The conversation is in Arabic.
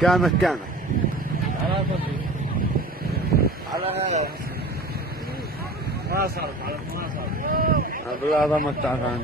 كامك على فضي على ما صارت على ما صارت بالله ضمك تعبان.